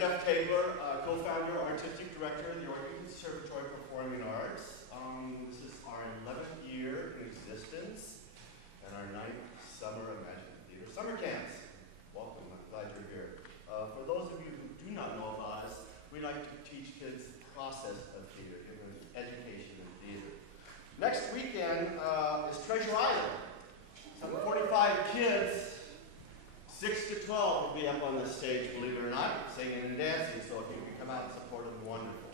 Jeff Tabler, co-founder, artistic director of the Oregon Conservatory of Performing Arts. This is our 11th year in existence and our 9th summer Imagine Theater summer camps. Welcome, I'm glad you're here. For those of you who do not know about us, we like to teach kids the process of theater, give them education in theater. Next weekend is Treasure Island. Some 45 kids, 6 to 12 will be up on the stage, believe it or not, singing and dancing, so if you can come out and support them, wonderful.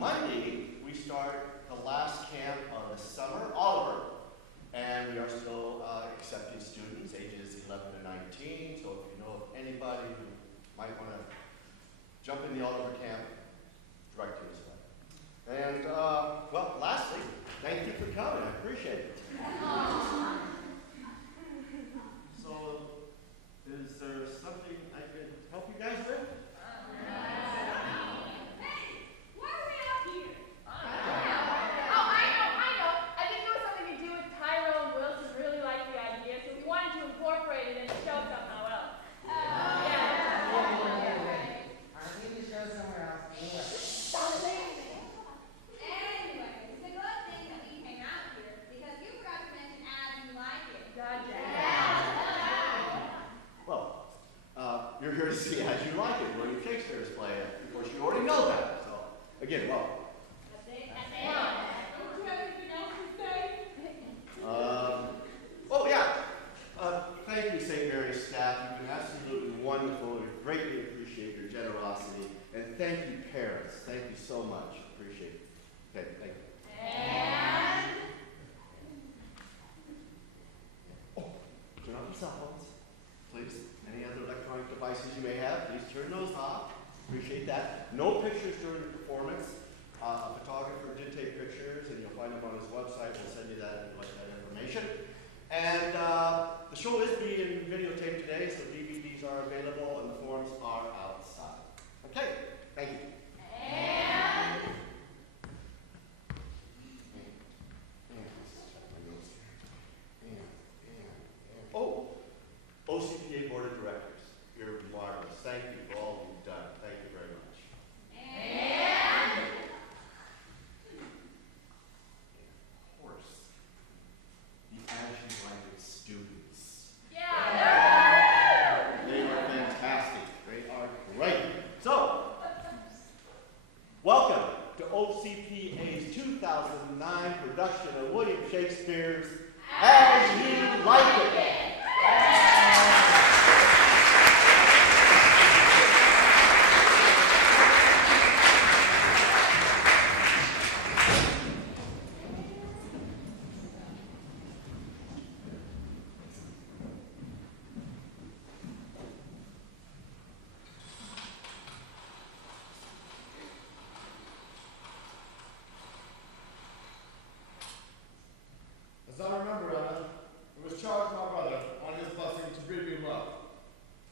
Monday, we start the last camp of the summer, Oliver, and we are still accepting students ages 11 to 19, so if you know of anybody who might want to jump in the Oliver camp, direct you this way. And, well, lastly, thank you for coming, I appreciate it. So, is there something I can help you guys with? Hey, why are we out here? Oh, I know. I think there was something to do with Tyrone Wilson really liked the idea, so we wanted to incorporate it in the show somehow else. Yeah. Aren't we in the show somewhere else anyway? Anyway, it's a good thing that we came out here because you forgot to mention As You Like It. Well, you're here to see As You Like It, William Shakespeare's play. Of course, you already know that. So, again, well. Don't you have anything else to say? Oh, yeah. Thank you, St. Mary's staff. You've been absolutely wonderful. We greatly appreciate your generosity. And thank you, parents. Thank you so much. Appreciate it. Okay, thank you. And Turn off your cell phones, please. Any other electronic devices you may have, please turn those off. Appreciate that. No pictures during the performance. A photographer did take pictures, and you'll find them on his website. We'll send you that if you like that information. And the show is being videotaped today, so DVDs are available and the forms are outside. Okay, thank you. And Oh, OCPA Board of Directors, you're marvelous. Thank you for all you've done. Thank you very much. and Of course, the As You Like It students. yeah. They are fantastic. They are great. So, welcome to OCPA's 2009 production of William Shakespeare's As You Like It. As I remember, Anna, it was Charles, my brother, on his blessing to breed me well.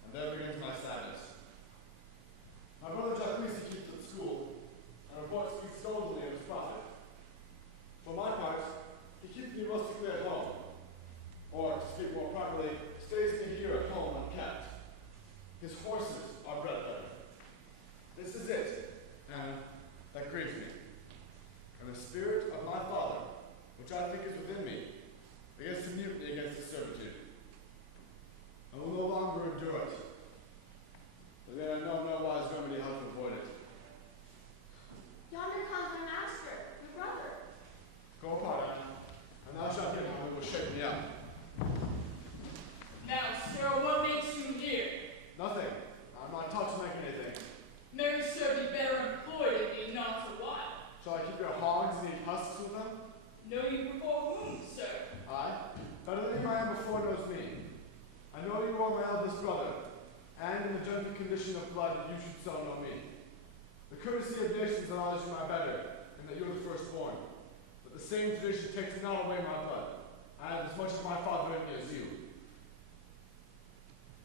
And there begins my sadness. My brother Jacques keeps at school, and reports speaks scoldingly of his prophet. For my part, he keeps me rustically at home, or, to speak more properly, stays me here at home unkept. His horses are bred there. This is it, Anna, that grieves me. And the spirit of my father, which I think is within me, begins to mutiny against his servitude. I will no longer endure it. But then I know no wise remedy how to avoid it. Yonder comes my master, your brother. Go apart, Anna, and thou shalt hear him who will shake me up. Now, sir, what makes you here? Nothing. I'm not taught to make anything. May sir be better employed in the not so while. Shall I keep your hogs and eat husks with them? Know you before whom, sir? Aye. Better than you I am before knows me. I know you are my eldest brother, and in the gentle condition of blood that you should so know me. The courtesy of nations allows you my better, in that you are the firstborn. But the same tradition takes not away my blood. I have as much of my father in me as you.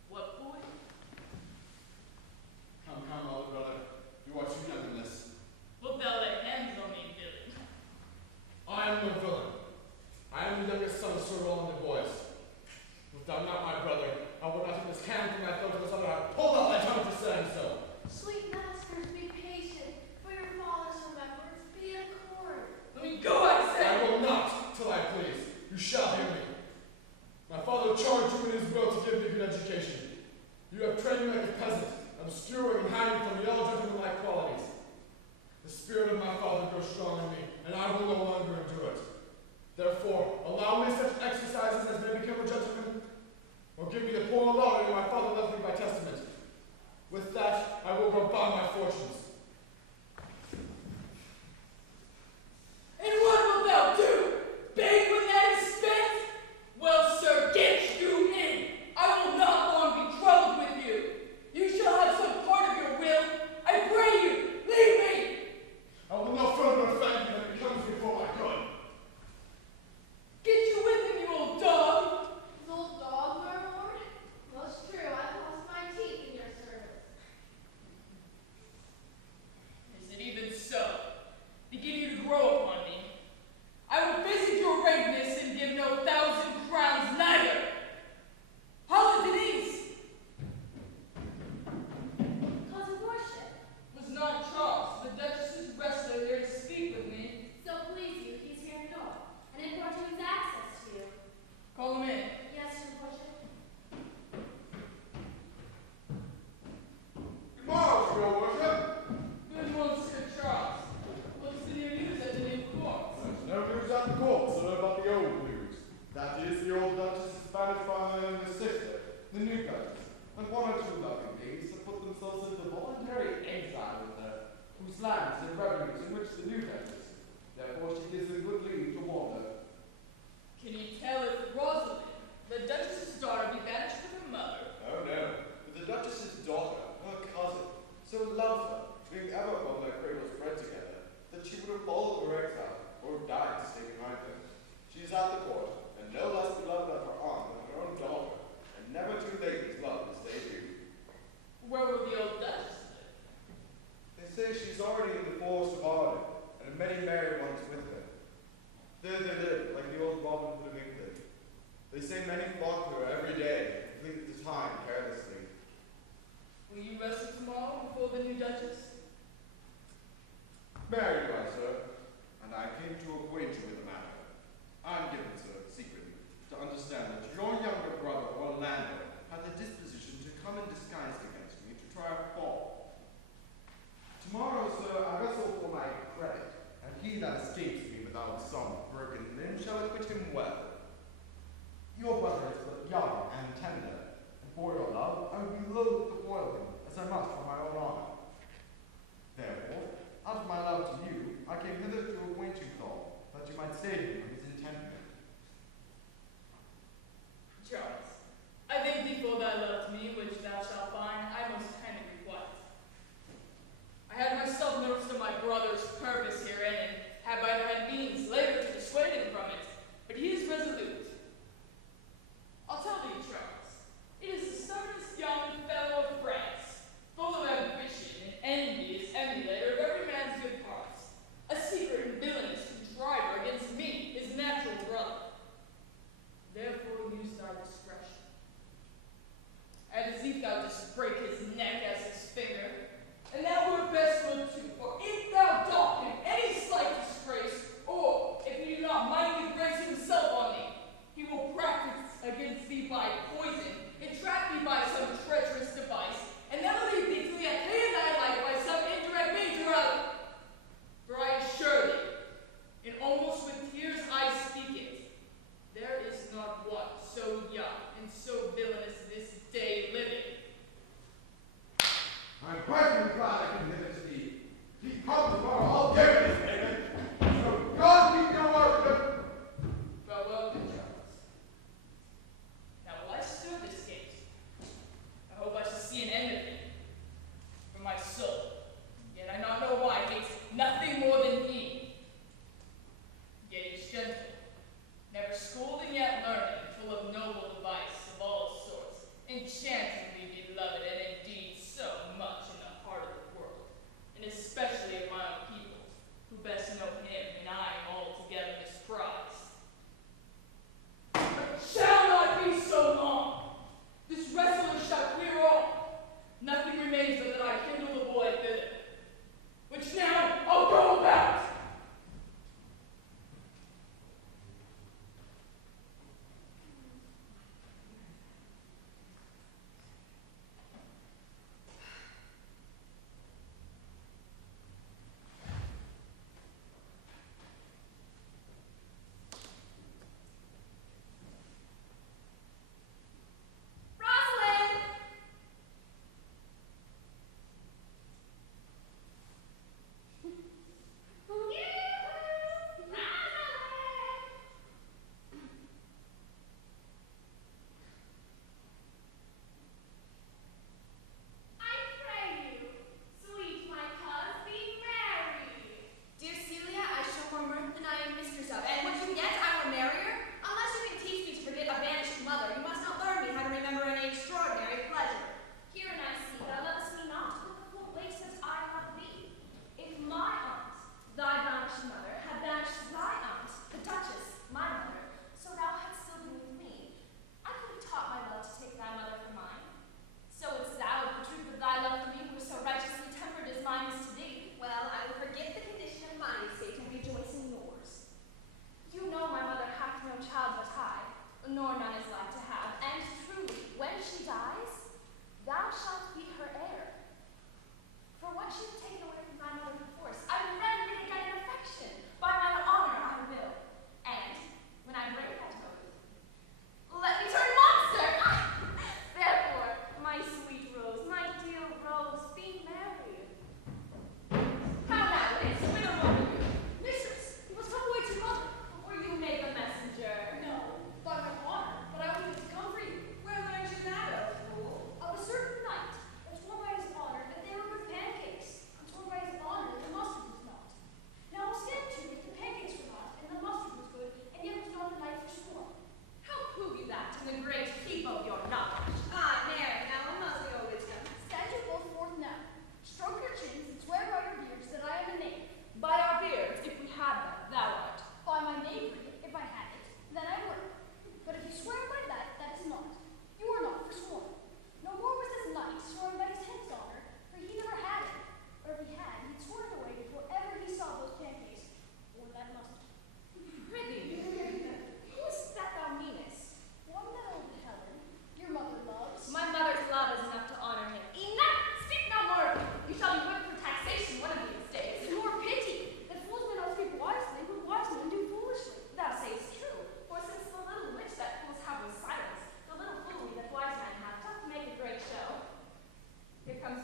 What boy? Come, elder brother. You are too young in this. Wilt thou lay hands on me, villain? I am no villain. I am the youngest son of Sir Roland de Boys. If thou not my brother, I would not in this hand from my throat to this other have pulled out thy tongue for saying so. You have trained me like a peasant, obscuring and hiding from me all gentlemanlike qualities. The spirit of my father grows strong in me, and I will no longer endure it. Therefore, allow me such exercises as may become a gentleman, or give me the poor allotment my father left me by testament. With that, I will go buy my fortunes. And what wilt thou do? Beg when that is spent? Well, sir, get you in. I will not long be troubled with you. You shall have some part of your will. I pray you, leave me. I will no further offend you than becomes me for my good. Get you with him, you old dog. His old dog, my lord? Most true, I've lost my teeth in your service. Is it even so? Begin you to grow upon me. I will visit your rankness and give no 1,000 crowns neither. Holla, Denise! Cause of worship. Was not Charles, the Duchess's wrestler, here to speak with me? So please you, he's here in door, and importunes access to you. Call him in. Yes, your worship. Tomorrow, your worship. Good morning, Sir Charles. What's the new news at the new court? There's no news at the court, sir, but the old news. That is, the old Duchess is banished by her younger sister, the new Duchess, and one or two loving ladies have put themselves into voluntary exile with her, whose lands and revenues enrich the new Duchess. Therefore she gives them good leave to wander. Can you tell if Rosalind, the Duchess's daughter, be banished with her mother? Oh no, but the Duchess's daughter, her cousin, so loved her, being ever upon their cradles bred together, that she would have followed her exile, or died to stay behind them. She is at the court, and no less beloved of her aunt than her own daughter, and never two ladies loved as they do. Where will the old Duchess live? They say she's already in the forest of Arden, and many merry ones with her. There they live, like the old Robin Hood of England. They say many flock to her every day, and fleet the time carelessly. Will you wrestle tomorrow before the new Duchess? Married you are, sir, and I came to acquaint you with the matter. I'm given, sir, secretly, to understand that your younger brother, Orlando, had the disposition to come in disguise against me to try a fall. Tomorrow, sir, I wrestle for my credit, and he that escapes me without some broken limb shall acquit him well. Your brother is but young and tender, and for your love I would be loath to foil him, as I must for my own honor. Therefore, out of my love to you, I came hither to acquaint you all, that you might save him from his intendment. Charles, I thank thee for thy love to me, which thou shalt find I most kindly requite. I had myself noticed of my brother's purpose herein, and have either had means later to dissuade him from it, but he is resolute. I'll tell thee, Charles, it is the stubbornest young fellow of France, full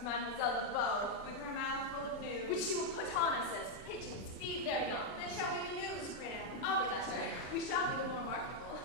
comes Mademoiselle LeBeau, With her mouth full of news. which she will put on us as pigeons feed their young. Then show me the news, Graham. Oh, that's right. We shall be the more marketable.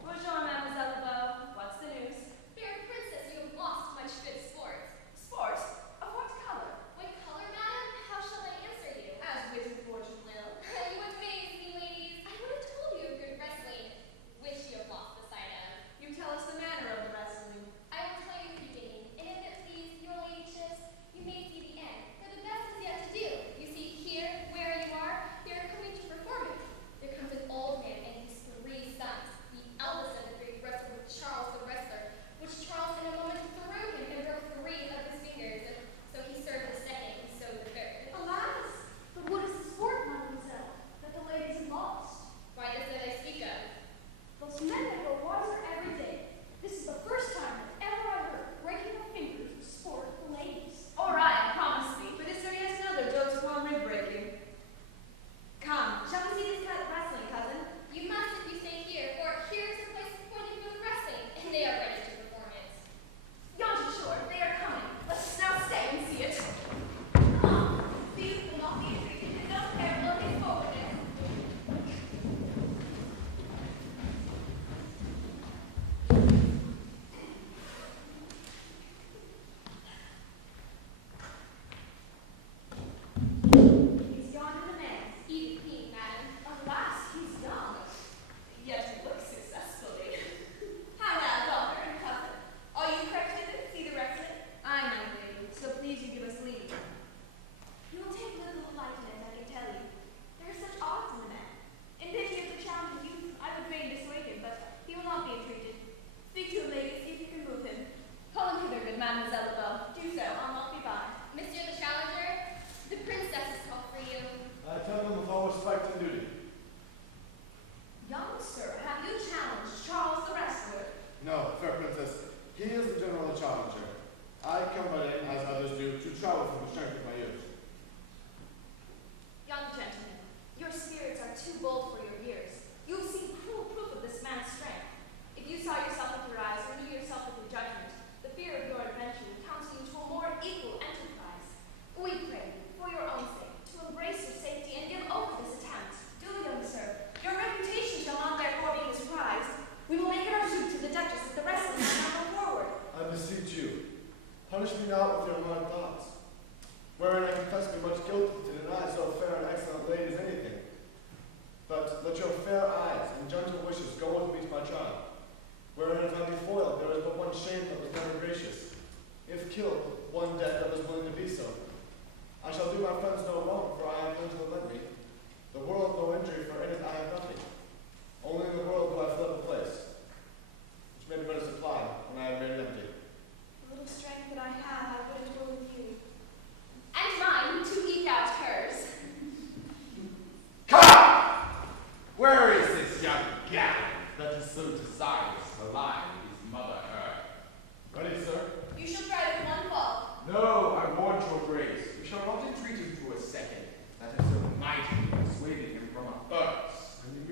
Bonjour, Mademoiselle LeBeau. What's the news? Fair princess, you have lost much good sport. Sport? Of what color? What color, madam? How shall I answer you? As wit and fortune will. You amaze me, ladies. I would have told you of good wrestling, which you have lost the sight of. You tell us the manner of the wrestling. I will tell you the beginning, and if it please your ladyships, you may see the end, for the best is yet to do. You see here, where you are, they are coming to perform it. There comes an old man and his 3 sons. The eldest of the 3 wrestled with Charles the wrestler, which Charles in a moment threw him and broke 3 of his fingers. So he served the second, and so the third. Alas! But what is the sport, mademoiselle, that the ladies have lost? Why, this that I speak of. Those men that grow wiser every day. This is the first time that ever I heard breaking of fingers was sport of the ladies. All right, promise me. But is there yet another dotes upon rib breaking? Come, shall we see this cut wrestling, cousin? You must if you stay here, for here is the place appointed for the wrestling, and they are ready to perform it. Yonder shore, they are coming. Let's now stay and see it. Come on. These will not be treated, and no pair will get forward there. Is yonder the man? Edith King, madam. Alas, he's young. Yet he looks successfully. How now, daughter and cousin? Are you corrected to see the wrestling? I know, lady, so please you give us leave. You will take little delight in it, I can tell you. There are such odds in the man. In pity of the challenging youth, I would fain dissuade him, but he will not be entreated. Speak to him, lady, see if you can move him. Call him hither, good Mademoiselle LeBeau. Do so, I'll not be by. Monsieur the Challenger, the princess is called for you. I tell them with all respect and duty. Young sir, have you challenged Charles the wrestler? No, fair princess, he is the general challenger. I come but in, as others do, to travel from the strength of my youth. Young gentleman, your spirits are too bold for your years. You have seen cruel proof of this man's strength. If you saw yourself with your eyes or knew yourself with your judgment, the fear of your adventure would counsel you to a more equal enterprise. We pray, for your own sake, to embrace your safety and give over this attempt. Do, young sir. Your reputation shall not therefore be misprized. We will make it our suit to the Duchess at the wrestling and go forward. I beseech you, punish me not with your hard thoughts, wherein I confess me much guilty to deny so fair and excellent lady as anything. But let your fair eyes and gentle wishes go with me to my trial, wherein if I be foiled, there is but one shame that was never gracious. If killed, one death that was willing to be so. I shall do my friends no wrong, for I have none to lend me. The world no injury, for in it I have nothing. Only in the world will I fill up a place, which may be better supplied when I have made it empty. The little strength that I have, I put into with you. And mine to eke out hers. Come! Where is this young gallant that is so desirous to lie with his mother earth? Ready, sir? You shall try with one fall. No, I want your grace. We shall not entreat him to a second. That is so mightily persuading him from a first. And you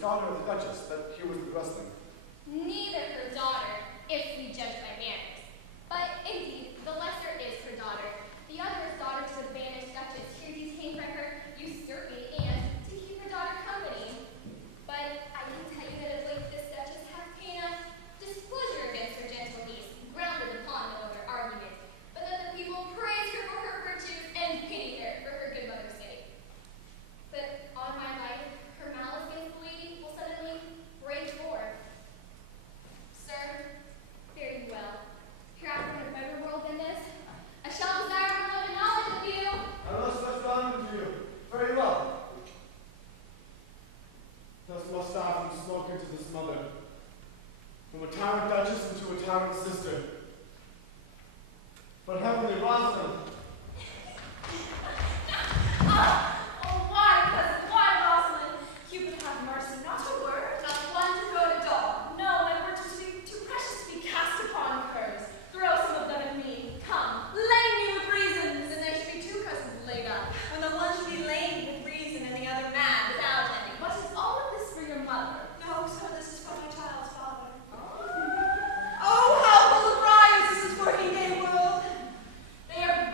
daughter of the Duchess that here was the wrestling. Neither her daughter, if we judge by manners. But indeed, the lesser is her daughter. The other is daughter to the banished Duchess, here detained by her usurping aunt to keep her daughter company. But I can tell you that of late this Duchess hath ta'en a displeasure against her gentle niece, grounded upon no other argument, but that the people praise her for her virtues and pity her for her good mother's sake. But on my life, her malice against the lady will suddenly break forth. Sir, fare you well. Hereafter in a better world than this, I shall desire to love and knowledge of you. I must have done to you. Very well. Thus must I from smoke into this mother, from a tyrant duchess into a tyrant sister. But heavenly Rosalind, Oh, why, cousin, why, Rosalind? Cupid have mercy, not a word, not one devoted dog. No, my virtues be too precious to be cast upon curs. Throw some of them at me. Come, lay me with reasons. Then there should be two cousins laid up. When the one should be lame with reason and the other mad without any. What is all of this for your mother? No, sir, this is for my child's father. Oh, how full of rhymes is this working day world! They are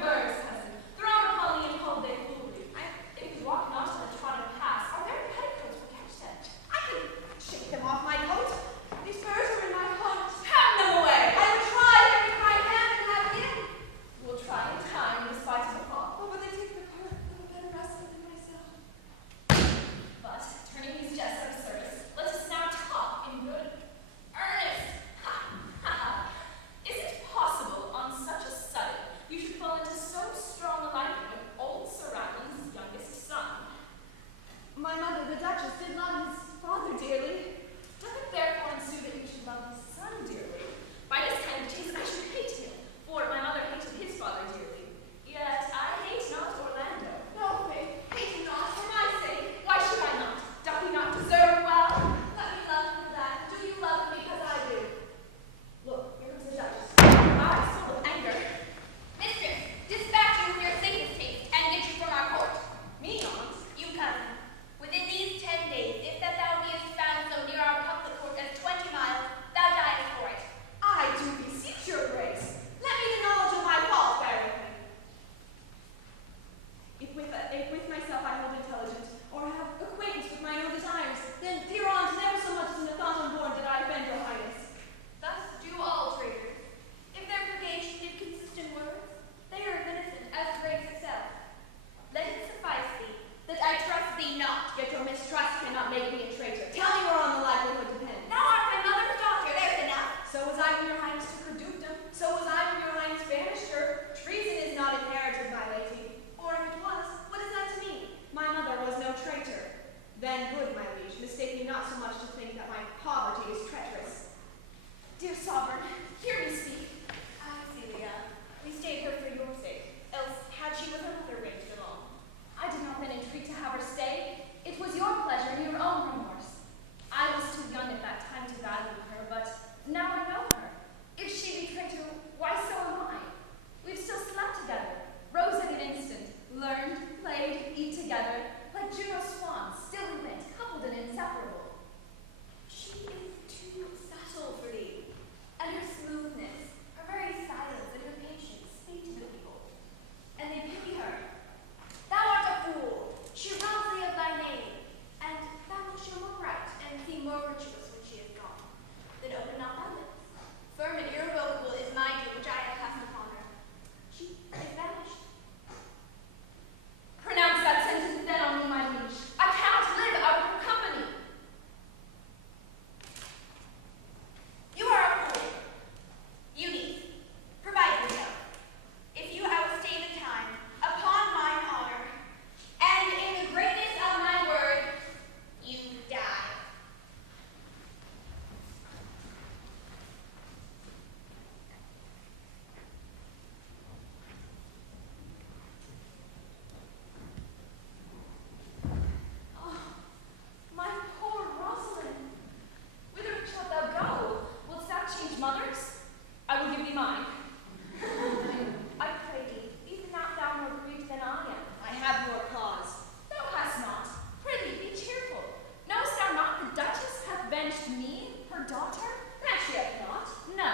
her daughter? That she hath not. No,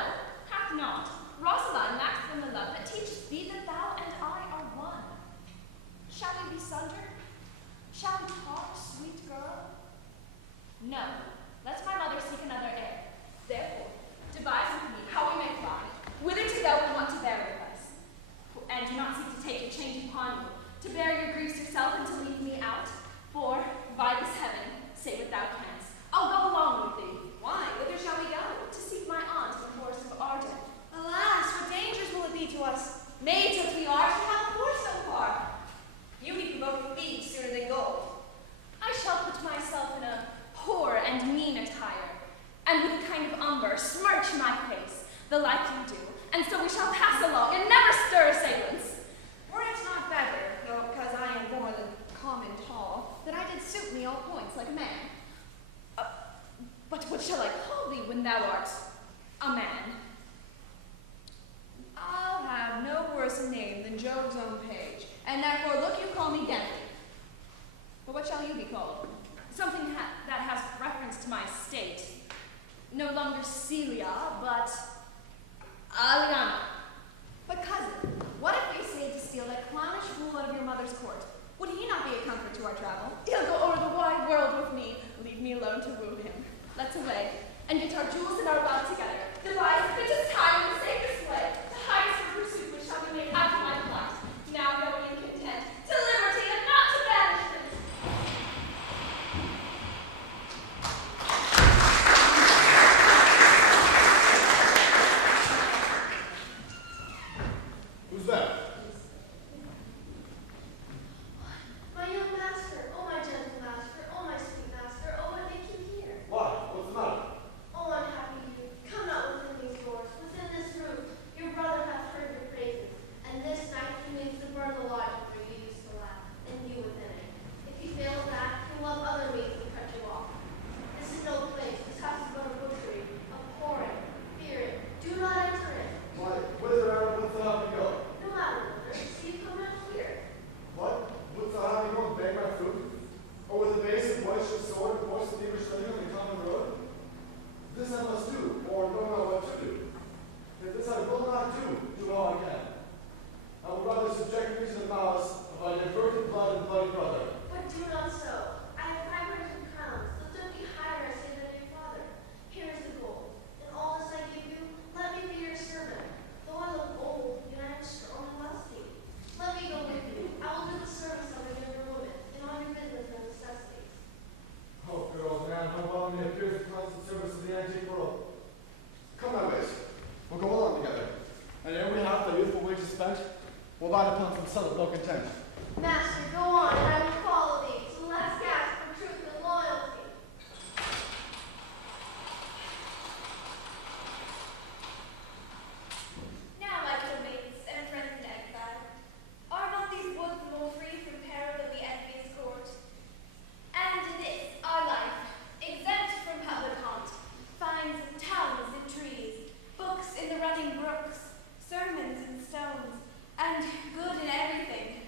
hath not. Rosaline lacks from the love that teaches thee that thou and I are one. Shall we be sundered? Shall we part, sweet girl? No, let my mother seek another heir. Therefore, devise with me how we may fly, whither to go and what to bear with us. And do not seek to take your change upon you, to bear your griefs yourself and to leave me out. For, by this heaven, say what thou canst. I'll go along with thee. Why? Whither shall we go? To seek my aunt in the forest of Arden. Alas, what dangers will it be to us? Maids as we are, to have forth so far. Beauty provoking feet sooner than gold. I shall put myself in a poor and mean attire, and with a kind of umber smirch my face, the like you do, and so we shall pass along and never stir assailants. Were it not better, though because I am more than common tall, that I did suit me all points like a man. But what shall I call thee when thou art a man? I'll have no worse a name than Job's own page, and therefore look you call me Denny. But what shall you be called? Something that has reference to my state. No longer Celia, but Aliana. But cousin, what if we say to steal that clownish fool out of your mother's court? Would he not be a comfort to our travel? He'll go over the wide world with me. Leave me alone to woo him. Let's away, and get our jewels and our love together. Devise the fittest time and the safest way to hide us from pursuit which shall be made after my flight. Now going in content to liberty and not to banishment. Who's that? My young master, oh my gentle master, oh my sweet master, oh what make you here? Why? What's the matter? Oh unhappy you, come not within these doors, within this roof. Your brother hath heard your praises, and this night he means to burn the lodging where you used to laugh, and you within it. If he fails that, he'll love other means to cut you off. This is no place, this house is but a butchery, abhor it, fear it, do not enter it. Why, whither Aaron wouldst thou have me go? No matter whither, see you come round here. What? Wouldst thou have me go and beg my food? Or with a mace and boisterous sword and voice of English living on the common road? This I must do, or know not what to do. If this I will not do all I can. I would rather subject me to the malice of my diverted blood and bloody brother. But do not so. I have 500 crowns. Let them be higher, I say, than your father. Here is the gold. And all this I give you, let me be your servant. Though I look old, yet I am strong and lusty. Let me go with you. I will do the service of a younger woman in all your business and necessities. Oh, good old man, how well he appears in constant service of the antique world. Come my ways. We'll go along together. And ere we have the youthful wages spent, we'll light upon some settled low content. Master, go on, and I will follow thee to the last gasp for truth and loyalty. Now, my good mates and friends in exile, are not these woods more free from peril of the envious court? And in this, our life, exempt from public haunt, finds towns and trees, books in the running brooks, sermons and stones, and good in everything.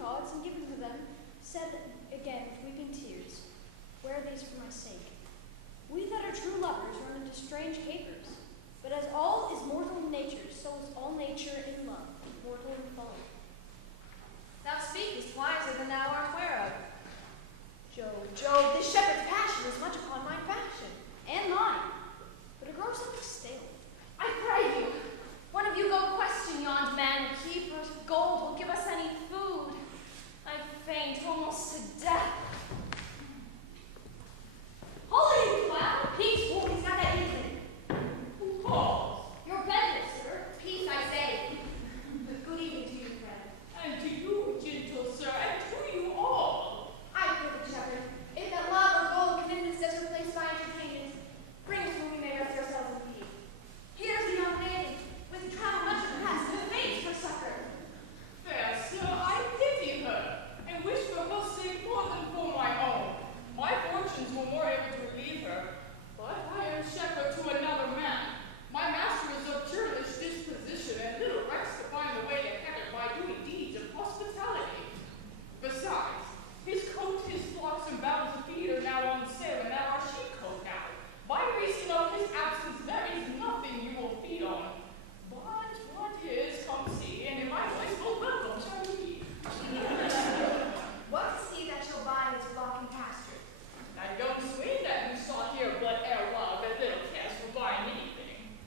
cards and given to them, said again with weeping tears, "Wear these for my sake. We that are true lovers run into strange capers, but as all is mortal in nature, so is all nature in love, mortal in folly." Thou speakest wiser than thou art whereof. Jove, this shepherd's passion is much upon my fashion, and mine, but it grows something stale. I pray you, one of you go question yond man and keep us gold will give us any food. I faint almost to death. Holy cloud! Peace, fool, he's got that evening. Who calls? Your bedroom, sir. Peace, I say. Good evening to you, friend. And to you, gentle sir, and to you all. I fear the shepherd. If that love or gold commitments does replace my entertainment, bring us where we may rest ourselves in peace. Here's a young lady, with travel much of the past, who faints for succor. Fair sir, I pity her, and wish for her sake more than for my own. My fortunes were more able to relieve her, but I am shepherd to another man. My master is of churlish disposition, and little recks to find the way to heaven by doing deeds of hospitality. Besides, his coat, his flocks, and bounds of feed are now on sale, and now our sheepcote now. By reason of his absence, there is nothing you will feed on. But what is, come see, and in my place will welcome shall we. What is he that shall buy his flock and pasture? That young swain that you saw here but ere while, that little cares for buying anything.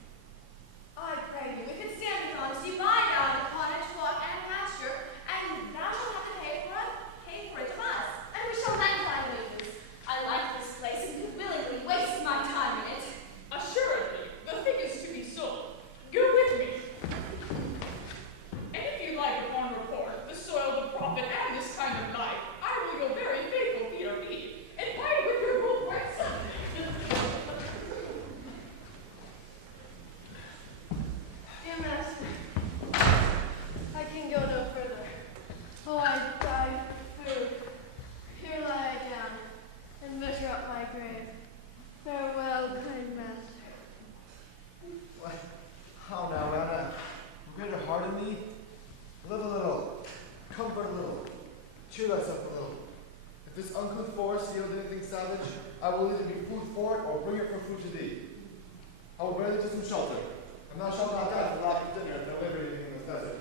I pray you, if it standeth honesty, buy thou upon it flock and pasture, and thou shalt have to pay for it of us, and we shall lend thy wages. I like this place and could willingly waste my time in it. Assuredly, the thing is to be sold. Go with me. And if you like upon report, the soil, the profit, and this kind of life, I will your very faithful Peter be, and buy with your gold right Sunday. Dear master, I can go no further. Oh, I die food. Here lie I down, and measure up my grave. Farewell, kind master. What? How now, Anna? Greater heart in me? Live a little. Comfort a little. Cheer thyself a little. If this uncouth forest yield anything savage, I will either be food for it or bring it for food to thee. I will bear thee to some shelter, and thou shalt not die for lack of dinner if thou live anything in this desert.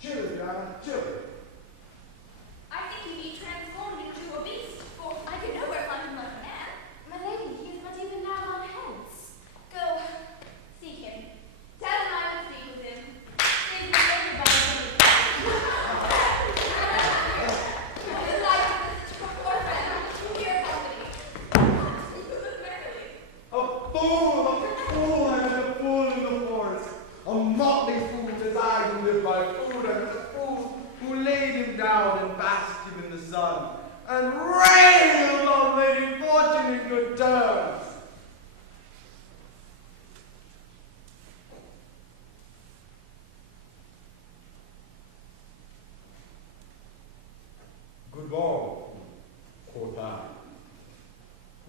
Cheer thee, Anna, cheer thee. I think you be transformed into a beast, for I can nowhere find him like a man. My lady, he is not even now gone hence. Go, seek him. Dad and I will speak with him. Save me everybody from his The life of this poor friend, dear company. Merrily. A fool, and a fool in the forest. A motley fool desired to live by food, and a fool who laid him down and basked him in the sun, and railed on Lady Fortune in good terms. Good morn, quoth I.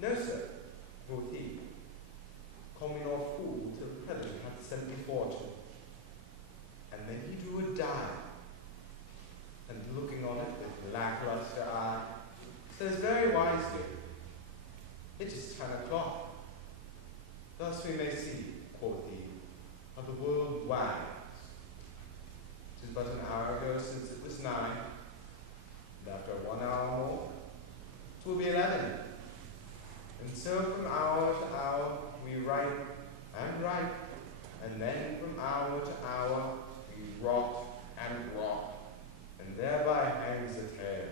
No, sir, quoth he. Call me not fool till heaven hath sent me fortune. And then he drew a dial, and looking on it with lackluster eye, says very wisely, "It is 10 o'clock. Thus we may see," quoth he, "how the world wags. 'Tis but an hour ago since it was 9, and after 1 hour more, 'twill be 11. And so from hour to hour we write and write, and then from hour to hour we rot and rot, and thereby hangs a tale."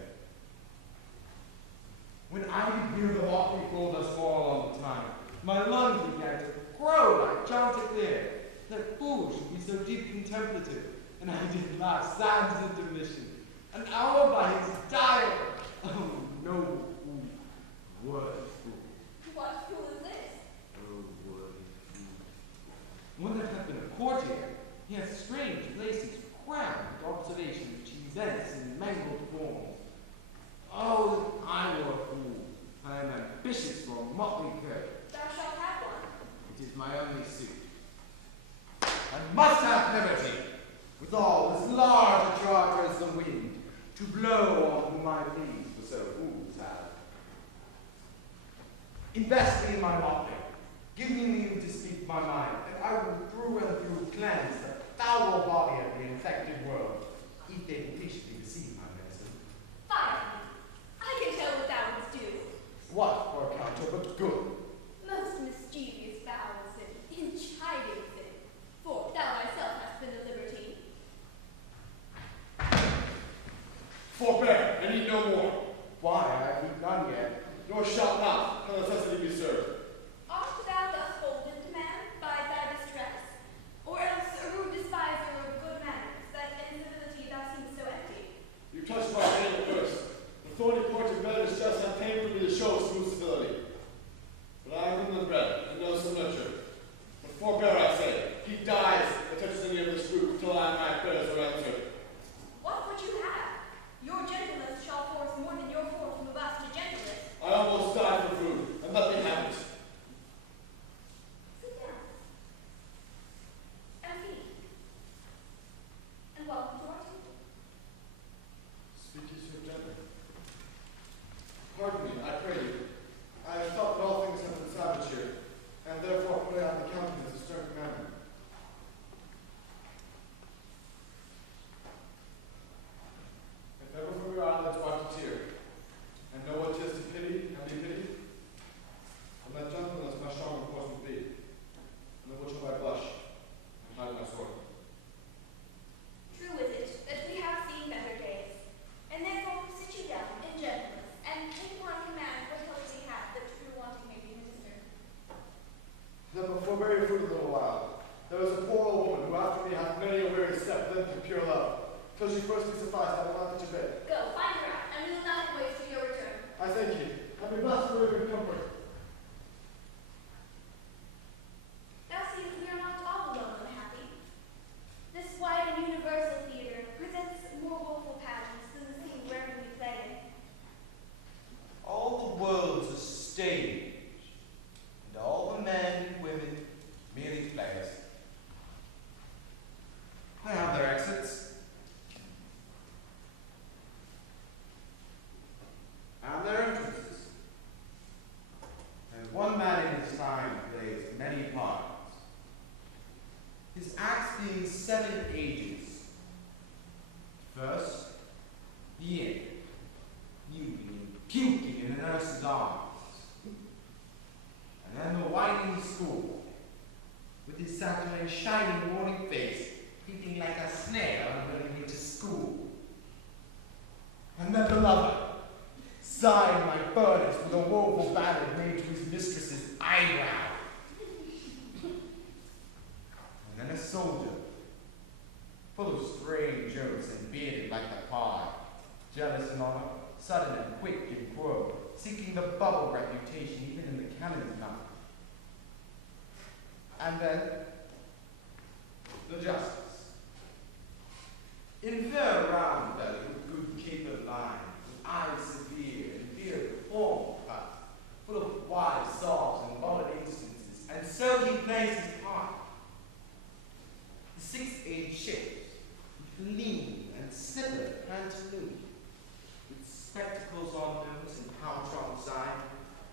When I could hear the motley fool thus fall all the time, my lungs began to grow like chanticleer. That fool should be so deep contemplative, and I did laugh sans intermission. An hour by his dial. Oh, no fool. Worthy fool. What fool is this? Oh, worthy fool. One that hath been a courtier. He hath strange laces crammed with observation which he resents in mangled forms. Oh, if I were a fool. I am ambitious for a motley coat. Thou shalt have one. It is my only suit. I must have liberty, withal as large a charger as the wind, to blow on whom my pleas for so fools have. Invest me in my motley. Give me leave to speak my mind, and I will through and through cleanse the foul body of the infected world, if they patiently receive my medicine. Finally, I can tell what thou wouldst do. What for counter but good? Most mischievous foul sin, in chiding sin, for thou thyself hast been a libertine. Forbear, and eat no more. Why, I have eaten none yet. Nor shalt not, till necessity be served. Art thou thus holden to man by thy distress, or else a rude despiser of good manners, that in civility thou seemst so empty? You touched my hand first. The thorny point of measures just have painfully to show smooth civility. But I am the bread, and know some nurture. But forbear, I say, he dies that touches any of this fruit, till I my prayers are answered. What would you have? Your gentleness shall force more than your force move us to gentleness. I almost died for food, and let me have it. Sit down. And feed. And welcome to our table. Speak ye so gently. Pardon me, I pray you. I have thought that all things have been savage here, and therefore put on the countenance of stern commandment. If ever from your eyelids wipe a tear, and know what 'tis to pity and be pitied, then that gentleness my strong enforcement be, and of which will I blush and hide my sword. True is it that we have seen better days, and therefore sit you down in gentleness, and take one command what help we have that true wanting may be ministered. Then before very fruit a little while, there was a poor old woman who after me hath many a weary step led through pure love, till she first be sufficed I will not teach a bit. Go, find her out, and we will not wait till your return. I thank you, and be blessed for your good comfort. Thou seest we are not all alone unhappy. This wide and universal theatre presents more woeful pageants than the scene wherein we play. All the world's a stage, and all the men and women merely players. They have their exits. And their entrances. And one man in his time plays many parts. His acts being 7 ages. First, the inn, mewing and puking in the nurse's arms. And then the whining school, with his saturnine shining morning face, peeping like a snail on going into school. And then the lover, sighing like furnace with a woeful ballad made to his mistress's eyebrow. And then a soldier, full of strange jokes and bearded like the pie, jealous in honor, sudden and quick in quarrel, seeking the bubble reputation even in the cannon's mouth. And then the justice, in fair round belly with good capered line, with eyes severe and beard form cut, full of wise sobs and lauded instances, and so he plays his part. The 6-age shapes, with lean and slippered pantaloon, with spectacles on nose and pouch on side,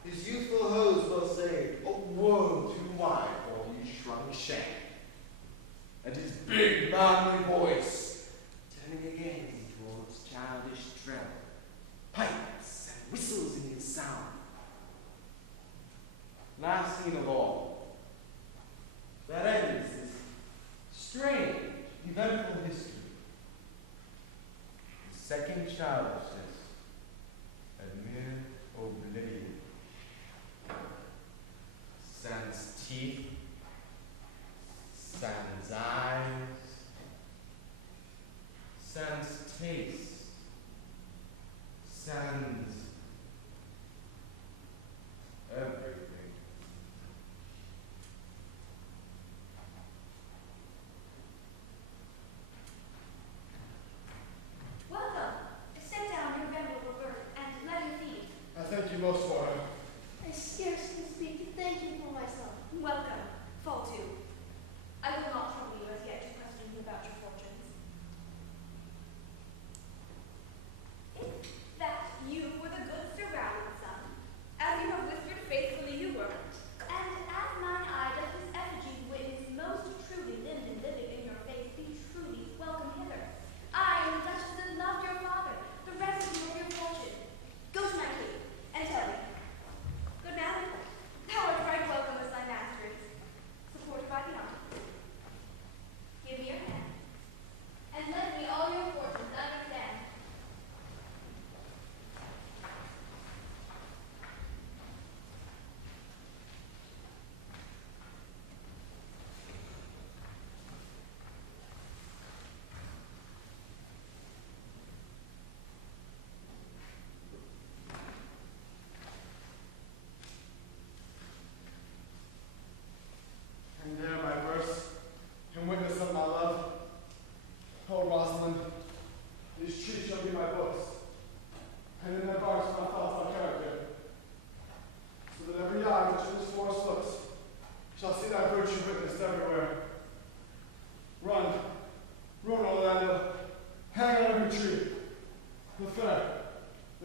his youthful hose will say, "Oh, woe too wide for you shrunk shank." And his big manly voice, turning again towards childish treble, pipes and whistles in its sound. Last scene of all, that ends this strange, eventful history. The second childishness, and mere oblivion. Sans teeth, sans eyes, sans taste, sans everything. Welcome. Set down your venerable bird, and let him feed. I thank you most for him. I scarce can speak to thank you for myself. Welcome. Fall to. I will not trouble you as yet to question you about your fortunes. In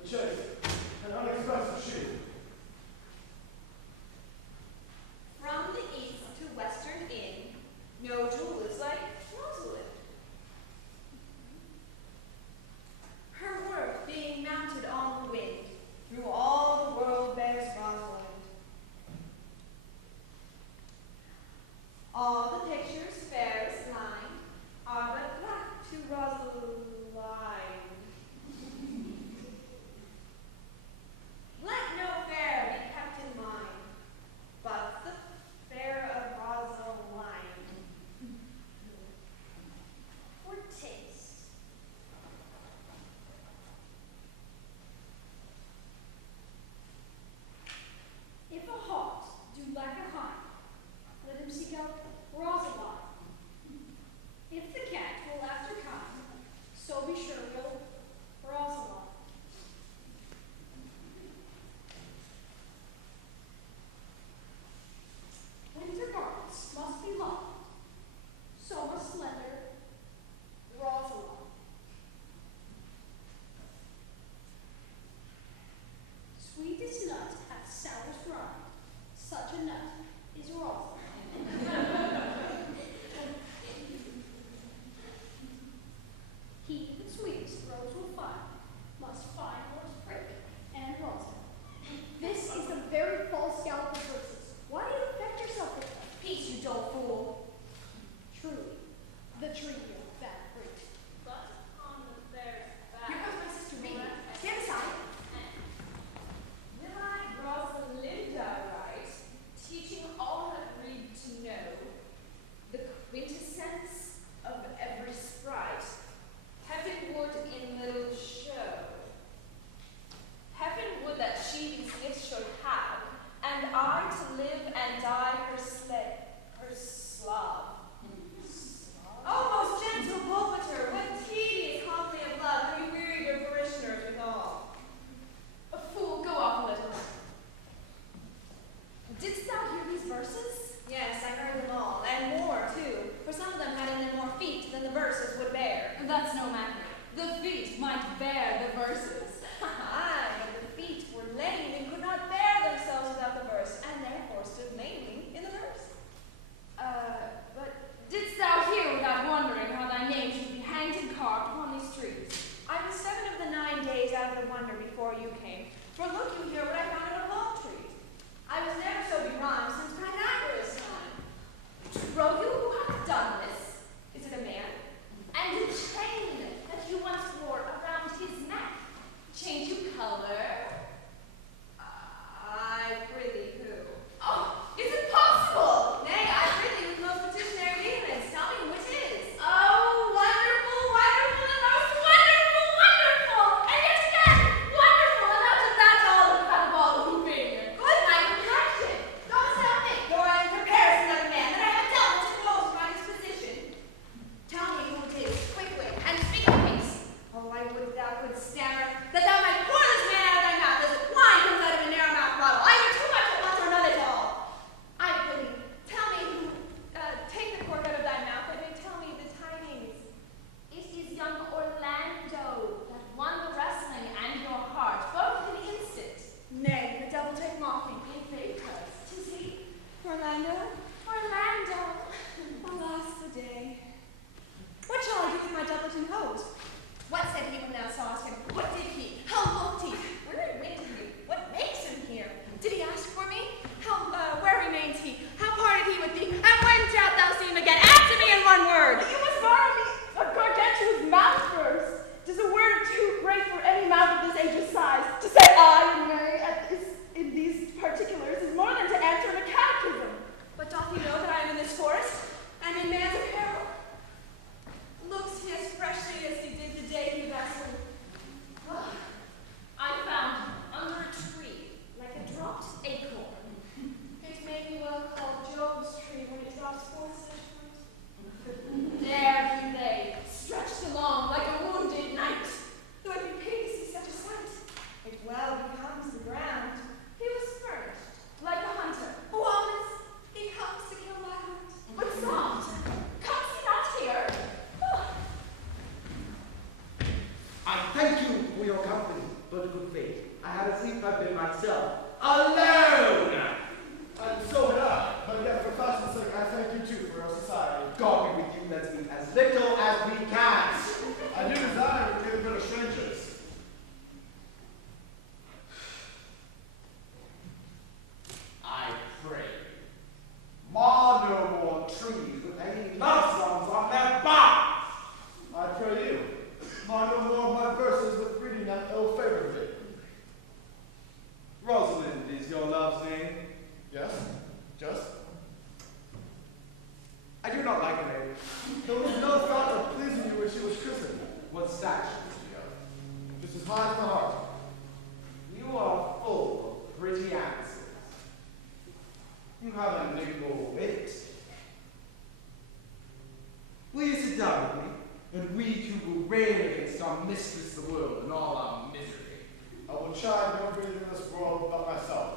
The chase, an unexpensive sheep. From the east to western inn, no jewel is like Rosalind. Her work being mounted on the wind, through all the world bears Rosalind. All the pictures fairest lined are but black to Rosalind. Let no fair be kept in mind, but the fair of Rosalind. For taste. If a hart do lack a hind, let him seek out Rosaline. If the cat will after kind, so be sure will Rosaline. Winter garments must be loved, so must slender Rosaline. Sweetest nut hath sourest rind, such a nut is Rosaline. He that sweetest rose will find, must find most prick and Rosaline. This is the very false scallop of verses. Why do you affect yourself with them? Peace, you dull fool. Truly, the tree of that fruit. But on the fair's back. Here comes my sister Reedy. Stand aside. Will I Rosalinda right, teaching all that read to know the quintessence of every sprite, heavenward in little show. Heaven would that she these gifts should have, and I to live and die her slave, her slav. Oh, most gentle pulpiter, what tedious homily of love have you wearied your parishioners withal? A fool, go off a little. Didst thou hear these verses? Yes, I heard them all, and more too, for some of them had in them more feet than the verses would bear. That's no matter. The feet might bear the verses. Aye, but the feet were lame and could not bear themselves without the verse, and therefore stood lamely in the verse. But didst thou hear without wondering how thy name should be hanged and carved upon these trees? I was 7 of the 9 days out of the wonder before you came, for look you here what I found in a palm tree. I was never so begrimed since Pythagoras' time. Trow you who hath done this? Is it a man? And the chain that you once wore around his neck, change you color? I prithee who? Oh, is it possible? Nay, I prithee with most petitionary vehemence, tell me who it is. Oh, wonderful, wonderful, and most wonderful, wonderful! And yet again, wonderful, and out of that all the kind of all hooping. Good my complexion. Don't tell me, nor I in comparison of a man that I have dealt with good fate. I had a sleep bit myself. Alone! And so did I. But yet, for fashion's sake, I thank you too for your society. God be with you, let's meet as little as we can. I do desire to be a bit of strangers. I pray. Mar no more trees with any love songs on their barks. I pray you. Mar no more of my verses with reading them ill-favoredly. Rosalind is your love's name. Yes? Just? I do not like her name. There was no thought of pleasing you when she was christened. What statue is she of? Just as high as the heart. You are full of pretty answers. You have a nimble wit. Will you sit down with me, and we two will reign against our mistress the world and all our misery? I will chide no breathing in this world but myself,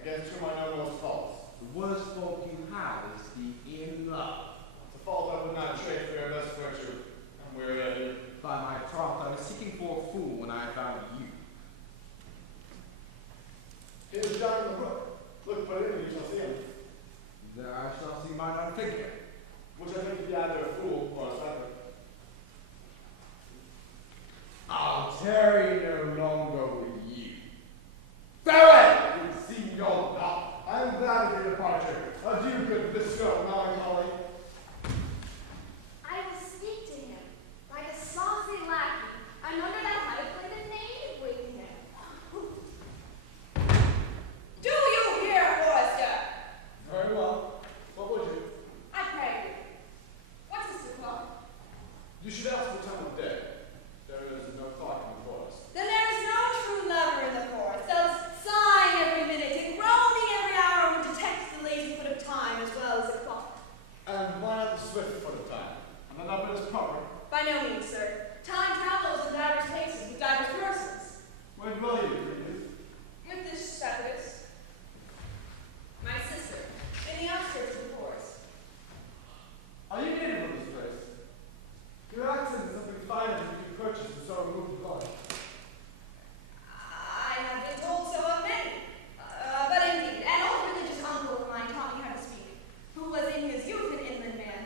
against whom I know most faults. The worst fault you have is the in love. It's a fault I would not trade for your best virtue. I'm weary of you. By my troth, I was seeking for a fool when I found you. He is down in the brook. Look, put it in and you shall see him. There I shall see mine own figure. Which I think to be either a fool or a slacker. I'll tarry no longer with you. Farewell, you Signor Bach. I am glad of your departure. Adieu, good Visco, melancholy. I will speak to him like a saucy lackey. I'm under that how to play the knave with him. Do you hear, Forrester? Very well. What would you? I pray you. What's this o'clock? You should ask the time of day. There is no clock in the forest. Then there is no true lover in the forest, thus sighing every minute and groaning every hour who detects the lazy foot of time as well as the clock. And why not the swift foot of time? And the number is proper. By no means, sir. Time travels in divers paces with divers persons. Where dwell you, Greenies? With this Saturdays. My sister, in the outskirts of the forest. Are you native of this place? Your accent is something fine as you can purchase and so remove the blood. I have been told so of many. But indeed, an old religious uncle of mine taught me how to speak, who was in his youth an inland man.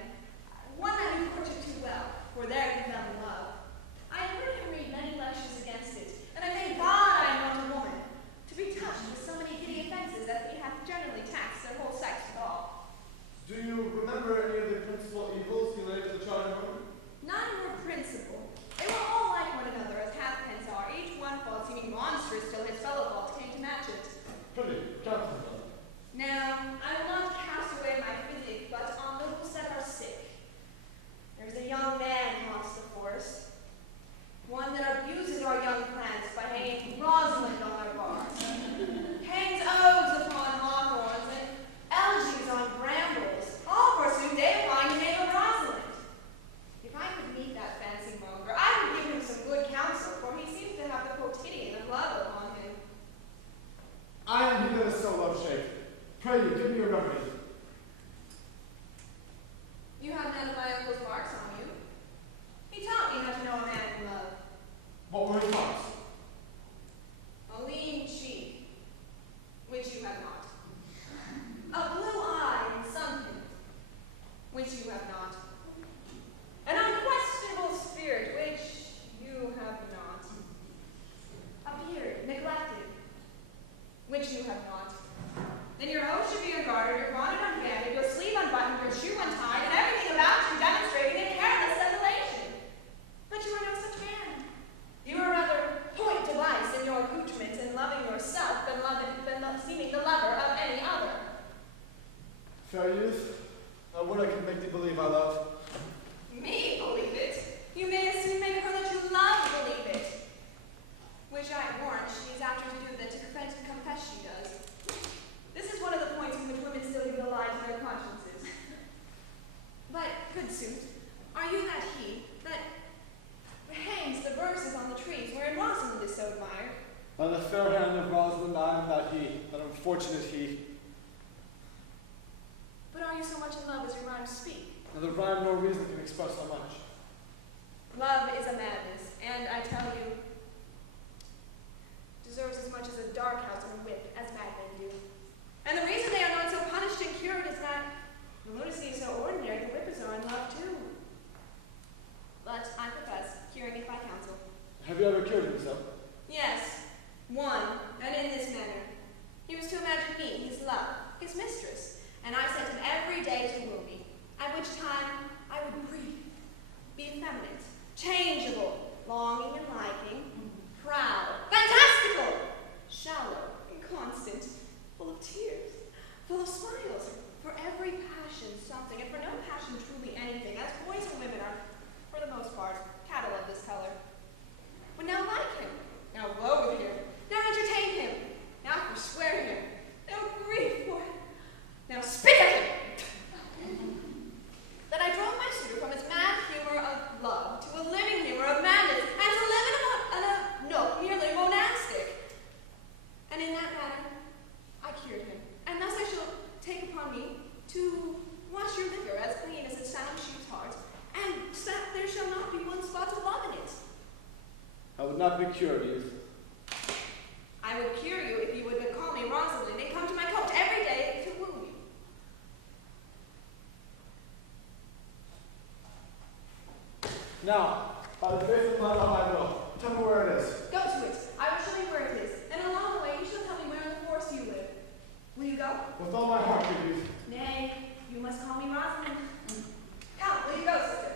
One that knew courtship too well, for there he fell in love. I have heard him read many lectures against it, and I thank God I am not a woman, to be touched with so many giddy offences that he hath generally taxed their whole sex withal. Do you remember any of the principal evils he laid to the charging woman? None were principal. They were all like one another, as halfpence are, each one fault seeming monstrous till his fellow fault came to match it. Pretty, count them. Now, I will not cast away my physic, but on those that are sick. There's a young man haunts the forest, one that abuses our young plants by hanging Rosalind on our bars, hangs oaks upon hawthorns and algaes on brambles, all forsooth they applying the name of Rosalind. If I could meet that fancy monger, I would give him some good counsel, for he seems to have the quotidian of love upon him. I am he that is so love-shaped. Pray you, give me a remedy. You have none of my uncle's marks on you. He taught me how to know a man in love. What were his marks? A lean cheek, which you have not. A blue eye and sunken, which you have not. An unquestionable spirit, which you have not. A beard, neglected, which you have not. Then your hose should be unguarded, your bonnet unbanded, your sleeve unbuttoned, your shoe untied, and everything about you demonstrating a careless desolation. But you are no such man. You are rather point device in your accoutrements in loving yourself than seeming the lover of any other. Fair youth, I would I could make thee believe I love. Me believe it? You may as soon make her that you love believe it. Which I warrant she is after to do that to confess she does. This is one of the points in which women still give the lie to their consciences. But, good suit, are you that he that hangs the verses on the trees wherein Rosalind is so admired? On the fair hand of Rosalind, I am that he, that unfortunate he. But are you so much in love as your rhymes speak? Neither rhyme nor reason can express so much. Love is a madness, and I tell you, cure you. I would cure you if you would but call me Rosalind and come to my coach every day to woo me. Now, by the faith of my love, I will. Tell me where it is. Go to it. I will show you where it is. And along the way, you shall tell me where in the forest you live. Will you go? With all my heart, good youth. Nay, you must call me Rosalind. Come, will you go, sister?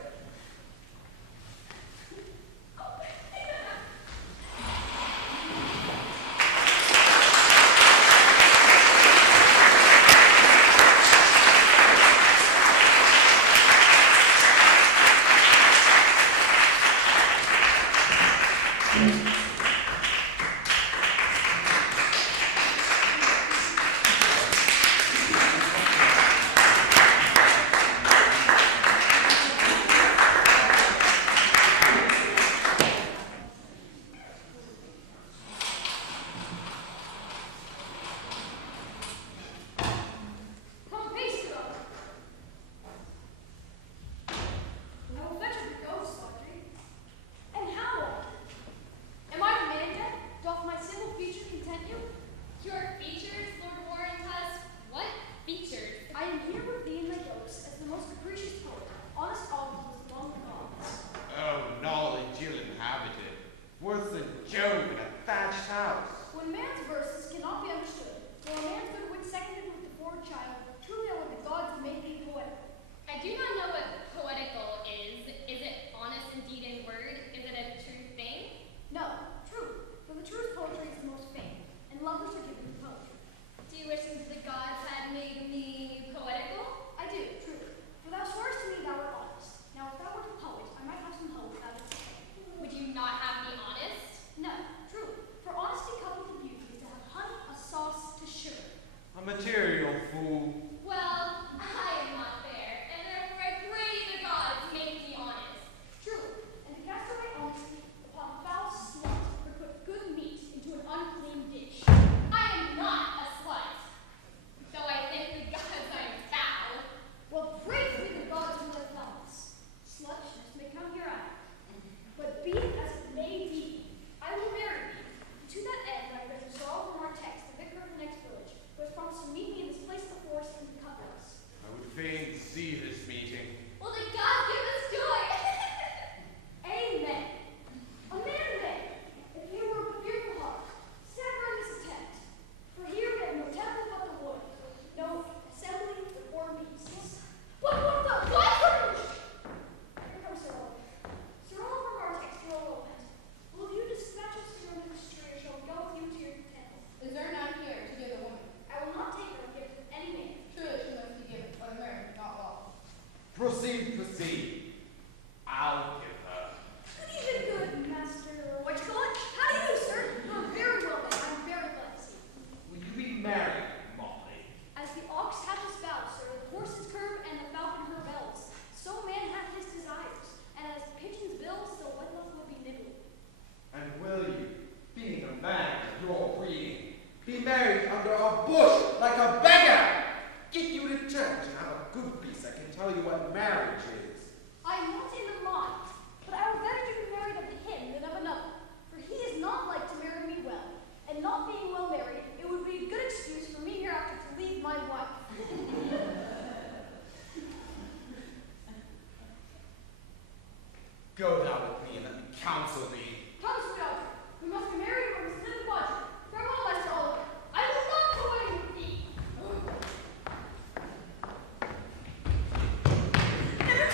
Come, haste, brother. I will fetch the ghost, Audrey. And how? Am I the man yet? Doth my single feature content you? Your features, Lord Warrentus? What features? I am here with thee in my ghost as the most capricious poet. Honest Audrey was among the gods. Oh, knowledge ill inhabited, worse than Job in a thatched house. When man's verses cannot be understood, nor a man's good wit seconded with the forward child, truly are what the gods made thee poetic. I do not know what poetical is. Is it honest indeed in word? Is it a true thing? No, true, for the truest poetry is the most famed, and lovers are given to poetry. Do you wish that the gods had made me poetical? I do, truly, for thou swearest to me thou art honest. Now, if thou wert a poet, I might have some hope thou didst say. Would you not have me honest? No, truly, for honesty coupled with beauty is to have honey, a sauce to sugar. A material fool. Well, I am not there, and therefore I pray the gods make me honest. Truly, and to cast away honesty upon foul slut, or put good meat into an unclean dish. I am not a slut, though I thank the gods I am foul. Well, praise be the gods who have found us. Slutishness may come hereafter. But be it as it may be, I will marry thee. And to that end, I read Sorrel from our text, the vicar of the next village, who has promised to meet me in this place of the forest and to cover us. I would fain see this meeting. Will the gods give us joy? Amen. A man may, if he were of a fearful heart, sever in this attempt. For here we have no temple but the wood, no assembly but war beasts. What the? What? Here comes Sir Oliver. Sir Oliver from our text, your Lopez. Will you dispatch us to your ministry, or shall we go with you to your temple? Is there none here to give a woman? I will not take her gift of any man. Truly she must be given, but married, not law. Proceed, proceed. I'll give her. Good evening, good master. What you call it? How do you do, sir? You're very well done. I'm very glad to see you. Will you be married, Molly? As the ox hath his vows, sir, the horse his curb, and the falcon her bells, so man hath his desires. And as the pigeon's bill, so wedlock will be nibbling. And will you, being a man of your breeding, be married under a bush like a beggar? Get you to church and have a good piece that can tell you what marriage is. I am not in the mind, but I would better to be married unto him than of another. For he is not like to marry me well, and not being well married, it would be a good excuse for me hereafter to leave my wife. Go thou with me and let me counsel thee. Come, sweet Audrey, we must be married or we sit in the quadrant. Farewell, Master Oliver. I will not go away with thee. Never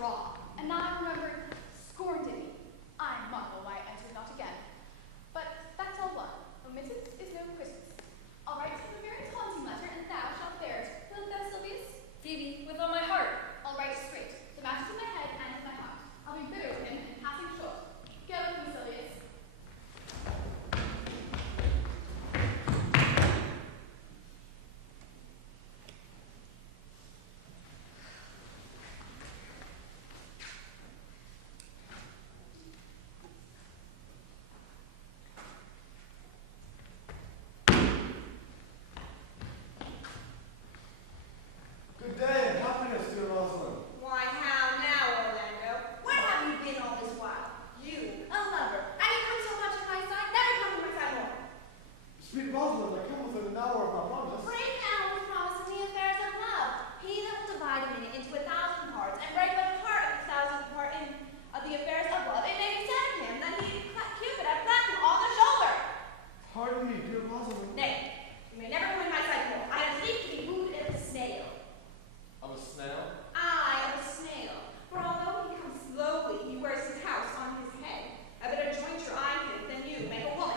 draw, and now I remember scorned at me. I marvel why I entered not again. But that's all one. Omittance is no Christmas. I'll write to him a very taunting letter, and thou shalt bear it. Wilt thou, Sylvius? Phoebe, with all my heart. I'll write straight. The match is in my head and in my heart. I'll be bitter with him and passing short. Go with me, Sylvius. Good day and happiness, dear Rosalind. Why, how now, Orlando? Where have you been all this while? You, a lover, and you come so much on my side, never come to my side more. Sweet Rosalind, I come within an hour of my promise. Break now with promise in the affairs of love. He that will divide a minute into 1,000 parts and break but a part of the 1,000th part of the affairs of love, it may be said of him that he Cupid had clapped him on the shoulder. Pardon me, dear Rosalind. Nay, you may never win my side more. I am sleep to be wooed as a snail. Of a snail? I am a snail. For although he comes slowly, he wears his house on his head. A better jointure I think than you make a woman.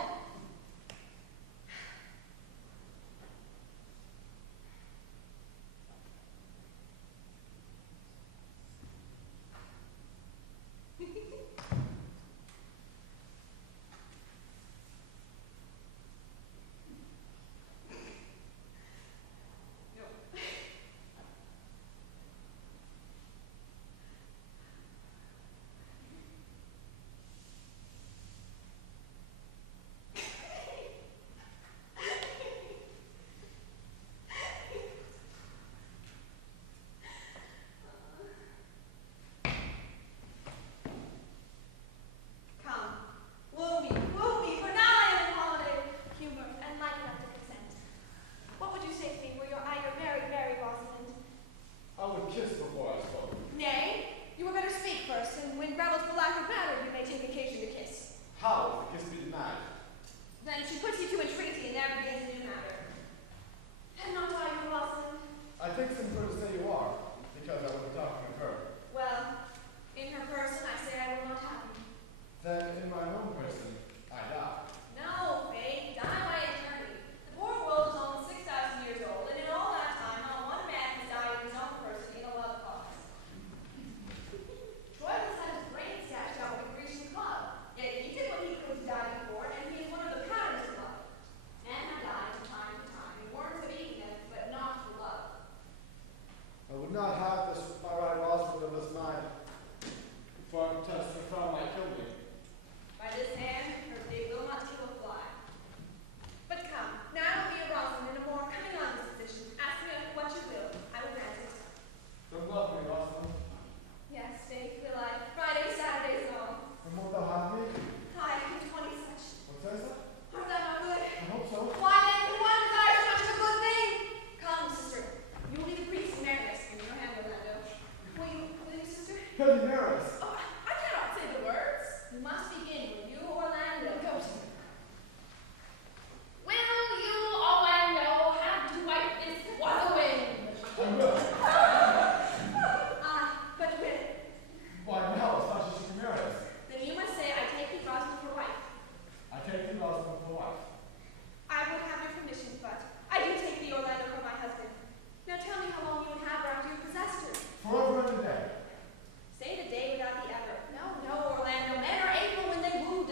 Say the day without the ever. No, Orlando. Men are April when they woo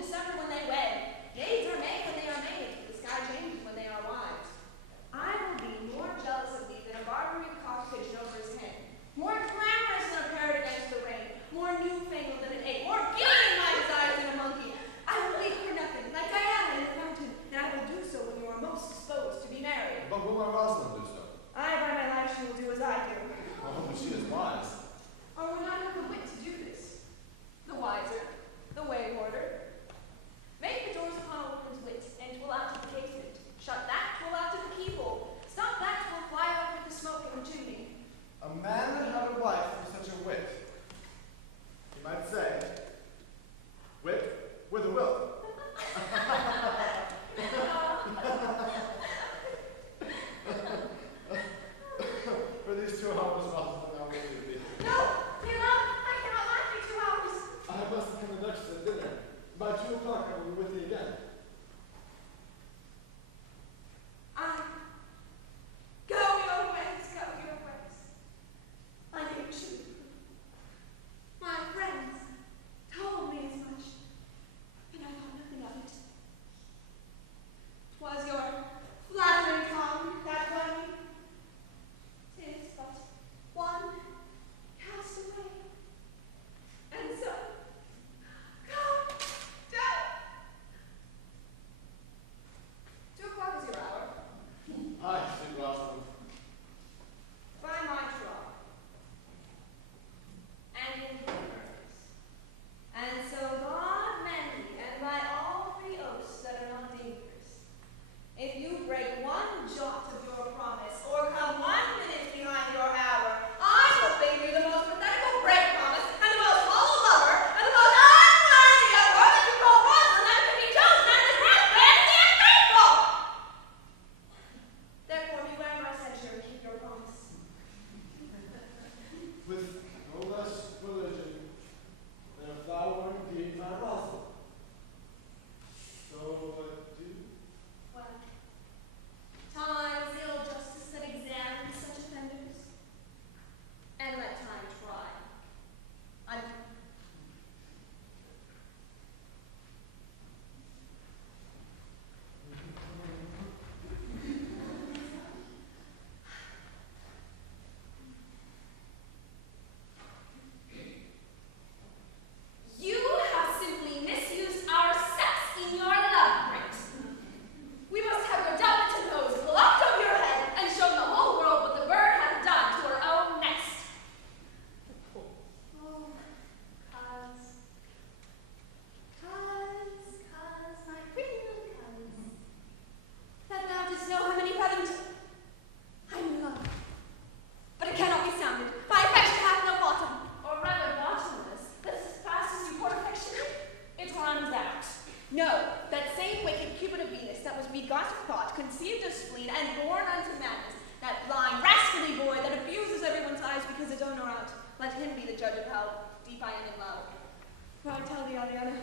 Ariana.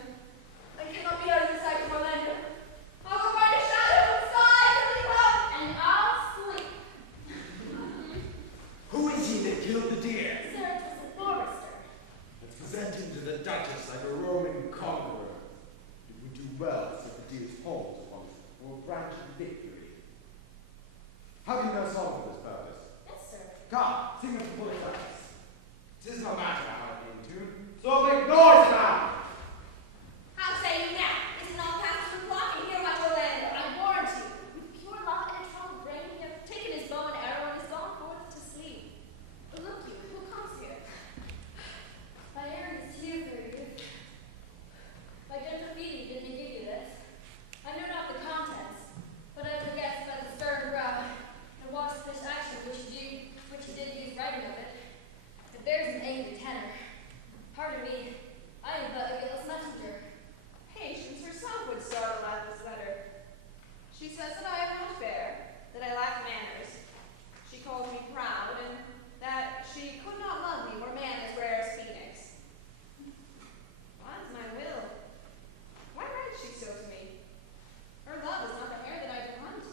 I cannot be out of the sight of Orlando. I'll go find a shadow inside till he comes. And I'll sleep. Who is he that killed the deer? Sir, it was a forester. Let's present him to the Duchess like a Roman conqueror. It would do well to set the deer's horns upon us, or branch of victory. Have you no song for this purpose? Yes, sir. Come, sing us before the Duchess. 'Tis no matter how I in tune, so make noise now! How say you now? Is it not past 2 o'clock and hear much Orlando? I warrant you, with pure love and a troubled brain, you have taken his bow and arrow and has gone forth to sleep. But look you, who comes here? My errand is here for you. My gentle feeding did me give you this. I know not the contents, but I will guess by the stern brow and waspish action which you did use writing of it. It bears an angry tenor. Pardon me, I am but a guiltless messenger. Patience herself would startle at this letter. She says that I am not fair, that I lack manners. She calls me proud, and that she could not love me were man as rare as Phoenix. What is my will? Why writes she so to me? Her love is not the hair that I demand.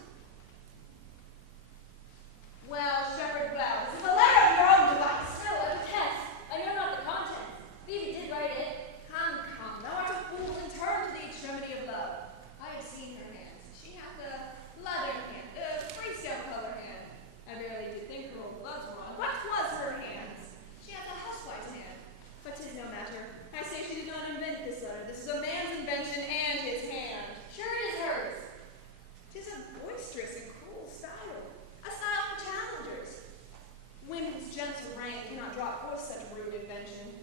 Well, Shepherd Bell, this is a letter of your own device. No, I protest. I know not the contents. Phoebe did write it. Come, come, thou art a fool and turn to the extremity of love. I have seen her hands. She hath a leathern hand, a freestone color hand. I verily did think her old loves one. What was her hands? She hath a housewife's hand. But 'tis no matter. I say she did not invent this letter. This is a man's invention and his hand. Sure it is hers. 'Tis a boisterous and cruel style. A style for challengers. Women's gentle brain cannot draw forth such rude invention.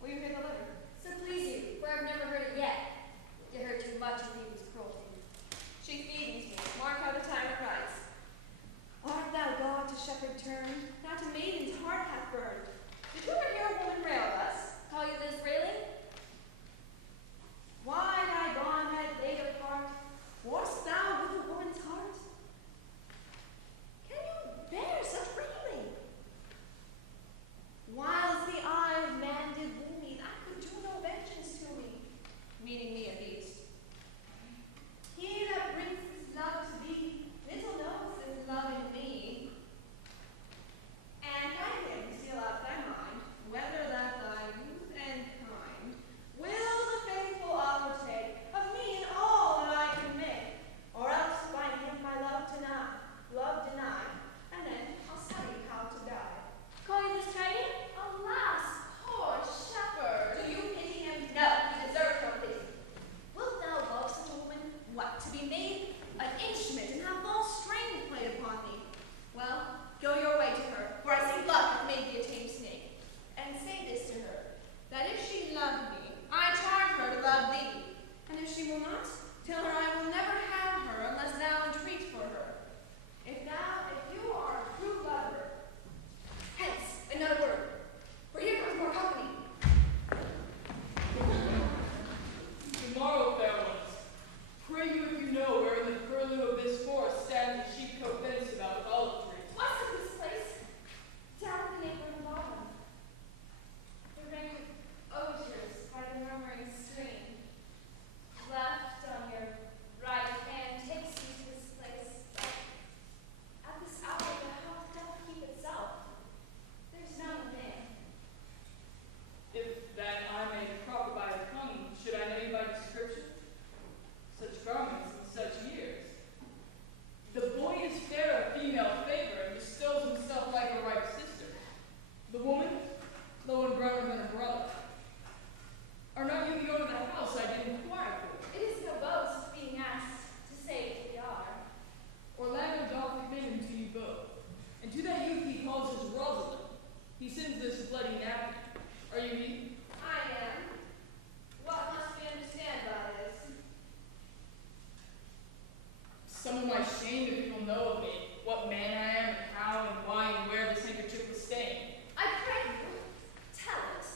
Will you hear the letter? So please you, for I've never heard it yet. You heard too much of Phoebe's cruelty. She feedens me. Mark how the tyrant writes. Art thou God to shepherd turned? Now to maiden's heart hath burned. Did you ever hear a woman rail thus? Call you this railing? Why thy gone head laid apart? Warst thou with a woman's heart? Can you bear such railing? Whiles the eye of man did woo me, that could do no vengeance to me. Meaning me at least. He that brings his love to thee, little knows is loving me. And by him seal out thy mind, whether that thy youth and kind will the faithful offer take of me in all that I can make, or else by him my love deny, and then I'll study how to die. Call you this Chinese? Alas, poor shepherd! Do you pity him? No, he deserves no pity. Wilt thou love some woman? What, to be made an instrument and have false strings played upon thee? Well, go your way to her, for I see luck hath made thee a tame snake. And say this to her, that if she love me, I charge her to love thee. And if she will not, tell her I will never have her unless thou entreat for her. If you are a true lover, hence, another word, for here comes more company. Tomorrow, fair ones, pray you if you know where in the purlieu of this forest stands a sheepcote fence about with olive trees. What's this place? Down the neighboring bottom. The ring osiers by the murmuring stream. Left on your right hand takes you to this place. At this hour the house doth keep itself. There's no man. If then I may profit by his tongue, should I know you by description? Such garments and such years. The boy is fair of female favor and bestows himself like a ripe sister. The woman, low and browner than a brother. Are not you the owner of the house I did inquire for? It is no boast being asked to say that we are. Orlando doth commend him to you both, and to that youth he calls his Rosalind. He sends this bloody napkin. Are you he? I am. What must we understand by this? Some of my shame if you will know of me, what man I am, and how and why and where this handkerchief was stained. I pray you, tell it.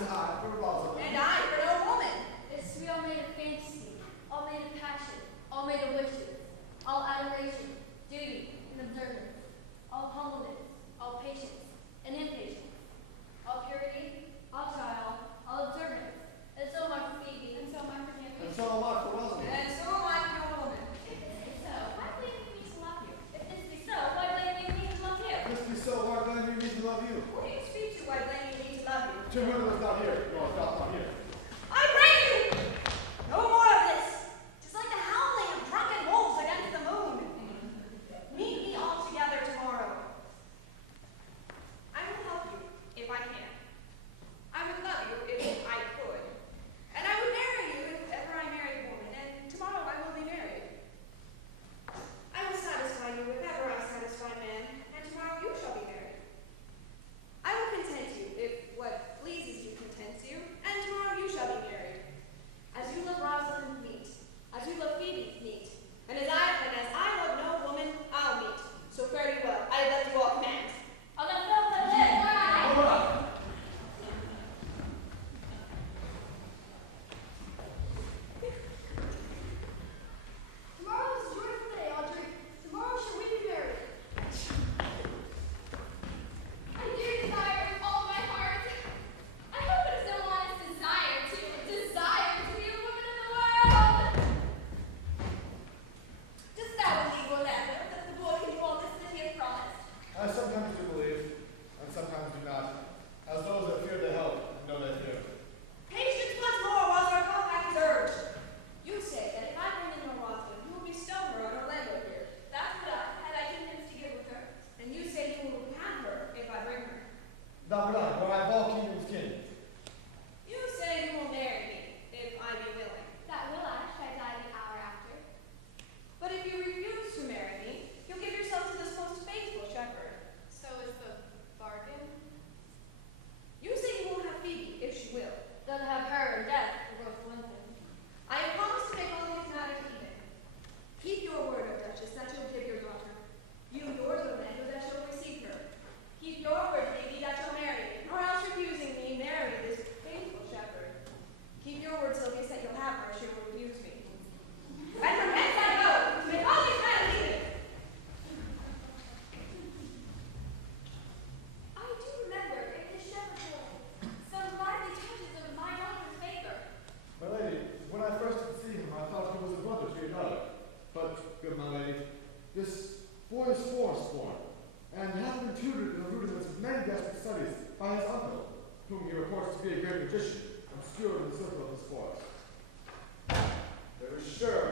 And I for Rosalind. And I for no woman. It's we all made of fantasy, all made of passion, all made of wishes, all adoration, duty, and observance, all humbleness, all patience, and impatience, all purity, all trial, all observance, and so am I for Phoebe, and so am I for Henry. And so am I for Rosalind. And so am I for no woman. If this be so, why blame you me to love you? If this be so, why blame you me to love you? This be so hard, then you need to love you. Who do you speak to by blaming me to love you? To whom was not here, nor doth not here. I pray you! No more of this. 'Tis like the howling of drunken wolves against the moon. Meet me all together tomorrow. I will help you if I can. I would love you if I could. And I would marry you if ever I married a woman, and tomorrow I will be married. I will satisfy you if ever I satisfy man, and tomorrow you shall be married. I will content you if what pleases you contents you, and tomorrow you shall be married. As you love Rosalind, meet. As you love Phoebe, meet. And as I love no woman, I'll meet. So fare you well. I left you all commands. On the film that live, Hold on. tomorrow is a joyful day, Audrey. Tomorrow shall we be married. I do desire with all my heart. I hope it is no honest desire to be the woman of the world. Dost thou believe, Orlando, that the boy can do all this that he has promised? I sometimes do believe, and sometimes do not. As those that fear the help know they fear. Patience once more whilst our compact is urged. You say that if I bring in no Rosalind, you will bestow her on Orlando here. That's what I intend to get with her. And you say you will have her if I bring her. Thou would I, were I of all kingdoms king. You say you will marry me if I be willing. That will I, should I die the hour after. But if you refuse to marry me, you'll give yourself to this most faithful shepherd. So is the bargain? You say you will have Phoebe if she will. Then have her and death for both one thing. I have promised to make all these matters even. Keep your word, O Duchess, that you'll give your daughter. You yours, Orlando, that you'll receive her. Keep your word, Phoebe, that you'll marry me, or else refusing me, marry this faithful shepherd. Keep your word, Sylvius, that you'll have her, or she will refuse me. And from hence I go, to make all these matters even. I do remember in the shepherd boy some lively touches of my daughter's favor. My lady, when I first did see him, I thought he was a brother to your daughter. But, good my lady, this boy is forest-born, and hath been tutored in the rudiments of many desperate studies by his uncle, whom he reports to be a great magician, obscure in the circle of his forest. There is sure